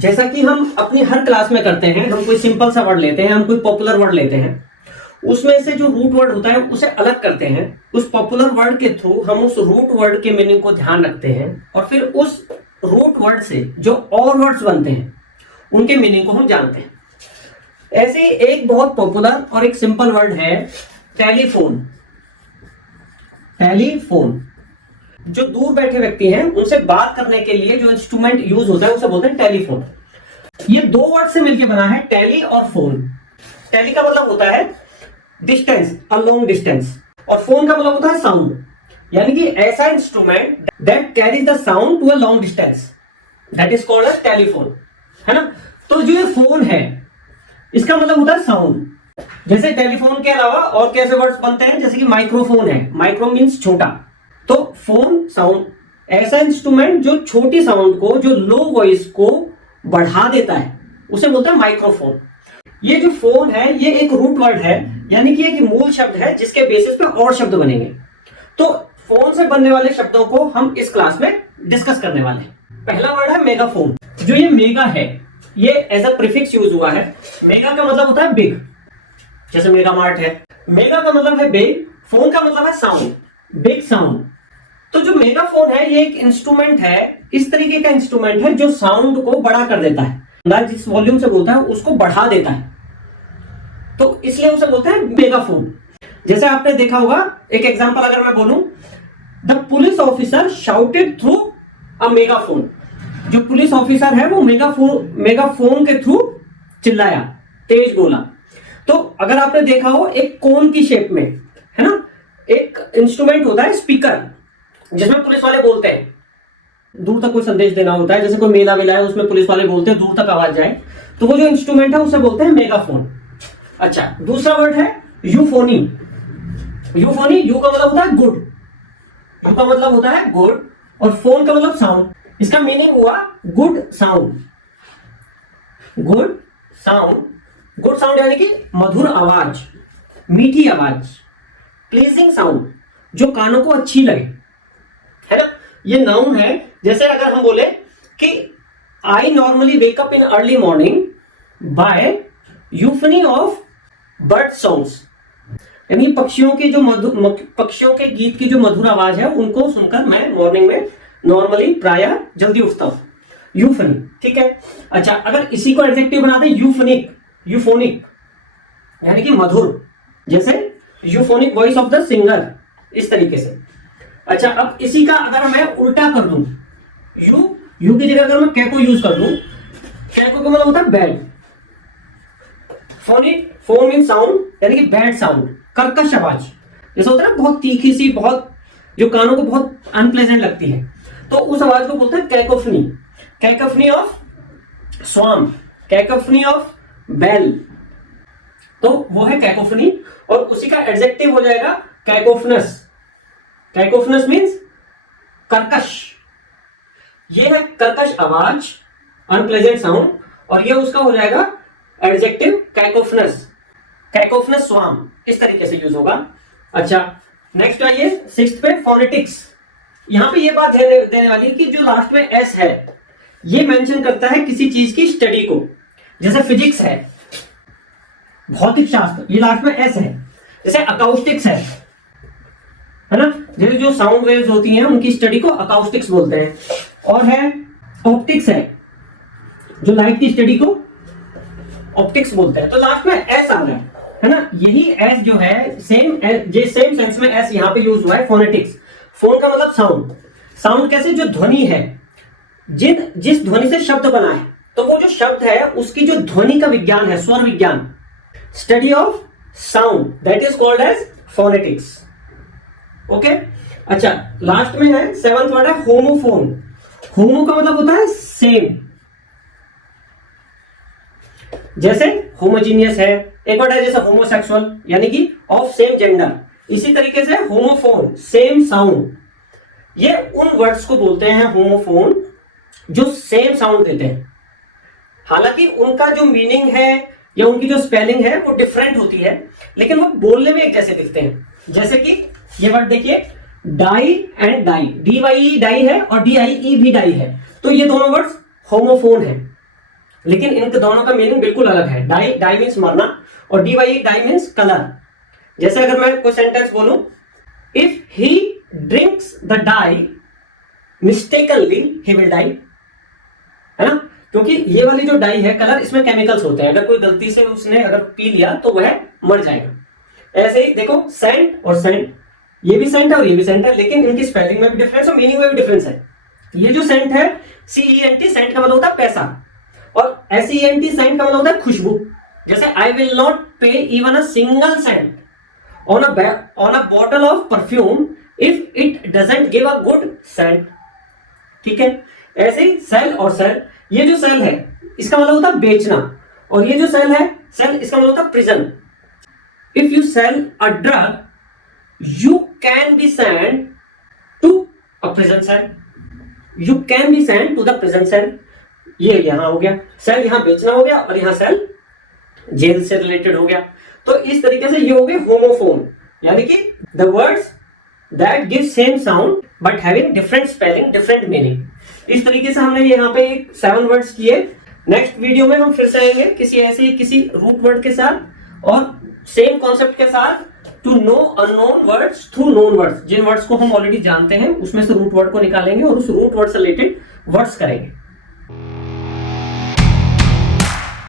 जैसा कि हम अपनी हर क्लास में करते हैं, हम कोई सिंपल सा वर्ड लेते हैं, हम कोई पॉपुलर वर्ड लेते हैं, उसमें से जो रूट वर्ड होता है उसे अलग करते हैं। उस पॉपुलर वर्ड के थ्रू हम उस रूट वर्ड के मीनिंग को ध्यान रखते हैं और फिर उस रूट वर्ड से जो और वर्ड्स बनते हैं उनके मीनिंग को हम जानते हैं। ऐसे एक बहुत पॉपुलर और एक सिंपल वर्ड है टेलीफोन। टेलीफोन जो दूर बैठे व्यक्ति हैं उनसे बात करने के लिए जो इंस्ट्रूमेंट यूज होता है उसे बोलते हैं टेलीफोन। ये दो वर्ड से मिलकर बना है, टेली और फोन। टेली का मतलब होता है डिस्टेंस, अ लॉन्ग डिस्टेंस, और फोन का मतलब होता है साउंड, यानी कि ऐसा instrument that carries the sound to a long distance, that is called as telephone, है ना। तो जो ये फोन है इसका मतलब होता है साउंड। जैसे टेलीफोन के अलावा और कैसे वर्ड्स बनते हैं, जैसे कि माइक्रोफोन है, माइक्रो मीन्स छोटा, तो फोन साउंड, ऐसा इंस्ट्रूमेंट जो छोटी साउंड को, जो लो वॉइस को बढ़ा देता है उसे बोलते हैं माइक्रोफोन। ये जो फोन है ये एक रूट वर्ड है, यानी कि एक मूल शब्द है जिसके बेसिस पे और शब्द बनेंगे। तो फोन से बनने वाले शब्दों को हम इस क्लास में डिस्कस करने वाले हैं। पहला वर्ड है मेगाफोन। जो ये मेगा है ये एज अ प्रीफिक्स यूज हुआ है। मेगा का मतलब होता है बिग, जैसे मेगा मार्ट है। मेगा का मतलब है बिग, फोन का मतलब है साउंड, बिग साउंड। तो जो मेगाफोन है ये एक इंस्ट्रूमेंट है, इस तरीके का इंस्ट्रूमेंट है जो साउंड को बड़ा कर देता है, जिस वॉल्यूम से बोलता है उसको बढ़ा देता है, तो इसलिए उसे बोलते हैं मेगाफोन। जैसे आपने देखा होगा, एक एग्जांपल अगर मैं बोलूं, the police officer shouted through a megaphone. जो पुलिस ऑफिसर है वो मेगाफोन के थ्रू चिल्लाया, तेज बोला। तो अगर आपने देखा हो एक कोन की शेप में, है ना, एक इंस्ट्रूमेंट होता है स्पीकर, जिसमें पुलिस वाले बोलते हैं, दूर तक कोई संदेश देना होता है, जैसे कोई मेला वेला है उसमें पुलिस वाले बोलते हैं दूर तक आवाज जाए, तो वो जो इंस्ट्रूमेंट है उसे बोलते हैं मेगाफोन। अच्छा, दूसरा वर्ड है यूफोनी। यूफोनी, यू का मतलब होता है गुड, यू का मतलब होता है गुड, और फोन का मतलब साउंड। इसका मीनिंग हुआ good sound. Good sound, good sound यानी कि मधुर आवाज, मीठी आवाज, प्लीजिंग साउंड, जो कानों को अच्छी लगे, है ना। ये नाउन है। जैसे अगर हम बोले कि I normally wake up in early morning by euphony of bird songs, यानी पक्षियों के जो पक्षियों के गीत की जो मधुर आवाज है उनको सुनकर मैं मॉर्निंग में नॉर्मली प्रायः जल्दी उठता हूं। यूफनी, ठीक है। अच्छा, अगर इसी को एडजेक्टिव बना दें यूफोनिक, यूफोनिक यानी कि मधुर, जैसे यूफोनिक वॉइस ऑफ द सिंगर, इस तरीके से। अच्छा, अब इसी का अगर मैं उल्टा कर दूं, यू की जगह अगर मैं कैको यूज कर दूं, कैको का मतलब होता है bad. Phonic, phone mean sound, यानी कि बैड साउंड, कर्कश आवाज, जैसा होता है ना बहुत तीखी सी, बहुत जो कानों को बहुत अनप्लेजेंट लगती है, तो उस आवाज को बोलते हैं cacophony. Cacophony of swarm, cacophony of bell, तो वो है कैकोफनी। और उसी का एडजेक्टिव हो जाएगा कैकोफनस। कैकोफनस मीन्स कर्कश, ये है कर्कश आवाज, अनप्लेजेंट साउंड, और ये उसका हो जाएगा एडजेक्टिव कैकोफनस, कैकोफनस स्वाम, इस तरीके से यूज होगा। अच्छा, नेक्स्ट आइए सिक्स्थ पे, फोनेटिक्स। यहां पे ये बात देने वाली कि जो लास्ट में एस है ये मेंशन करता है किसी चीज की स्टडी को, जैसे फिजिक्स है, भौतिक शास्त्र, ये लास्ट में एस है। जैसे अकाउस्टिक्स है ना, जैसे जो साउंड वेव्स होती हैं उनकी स्टडी को अकाउस्टिक्स बोलते हैं। और है ऑप्टिक्स है, जो लाइट की स्टडी को ऑप्टिक्स बोलते हैं। तो लास्ट में एस आ रहा है ना, यही एस जो है सेम सेंस में एस यहां पे यूज हुआ है, फोनेटिक्स। फोन का मतलब साउंड, साउंड कैसे, जो ध्वनि है, जिस ध्वनि से शब्द बना है, तो वो जो शब्द है उसकी जो ध्वनि का विज्ञान है, स्वर विज्ञान, study of sound, that is called as phonetics. Okay. अच्छा, लास्ट में है सेवंथ वर्ड है होमोफोन। होमो का मतलब होता है सेम, जैसे होमोजीनियस है, एक वर्ड है जैसे होमोसेक्सुअल, यानी कि ऑफ सेम जेंडर। इसी तरीके से होमोफोन, सेम साउंड, ये उन वर्ड्स को बोलते हैं होमोफोन जो सेम साउंड देते हैं, हालांकि उनका जो मीनिंग है या उनकी जो स्पेलिंग है वो डिफरेंट होती है, लेकिन वो बोलने में एक जैसे दिखते हैं। जैसे कि ये वर्ड देखिए, dye and die, DYE dye है और DIE भी डाई है, तो ये दोनों वर्ड्स होमोफोन है। लेकिन इन दोनों का मीनिंग बिल्कुल अलग है। डाई, डाई मीन्स मरना, और DYE, डाई मीन्स कलर। जैसे अगर मैं कोई सेंटेंस बोलूं, if he drinks the dye mistakenly he will die, है ना, क्योंकि ये वाली जो डाई है कलर, इसमें केमिकल्स होते हैं, अगर कोई गलती से उसने अगर पी लिया तो वह मर जाएगा। ऐसे ही देखो सेंट और सेंट, ये भी सेंट है और ये भी सेंट है, लेकिन इनकी स्पेलिंग में भी डिफरेंस और मीनिंग में भी डिफरेंस है। ये जो सेंट है CENT, सेंट का मतलब होता है पैसा, और SENT सेंट का मतलब होता है खुशबू। जैसे I will not pay even a single cent on a bottle of perfume if it doesn't give a good scent. ठीक है, ऐसे ही सेल और सेल, ये जो सेल है इसका मतलब होता है बेचना, और ये जो सेल है सेल, इसका मतलब होता है prison. If you sell a drug you can be sent to a prison cell, you can be sent to the prison cell। ये यहां हो गया सेल, यहां बेचना हो गया, और यहां सेल जेल से रिलेटेड हो गया। तो इस तरीके से ये हो गए होमोफोन, यानी कि the words that give same sound but having different spelling, different meaning. इस तरीके से हमने यहाँ पे 7 वर्ड्स किए। नेक्स्ट वीडियो में हम फिर से आएंगे किसी रूट वर्ड के साथ और सेम कॉन्सेप्ट के साथ, to know unknown words through known words. जिन वर्ड्स को हम ऑलरेडी जानते हैं उसमें से रूट वर्ड को निकालेंगे और उस रूट वर्ड से रिलेटेड वर्ड्स करेंगे।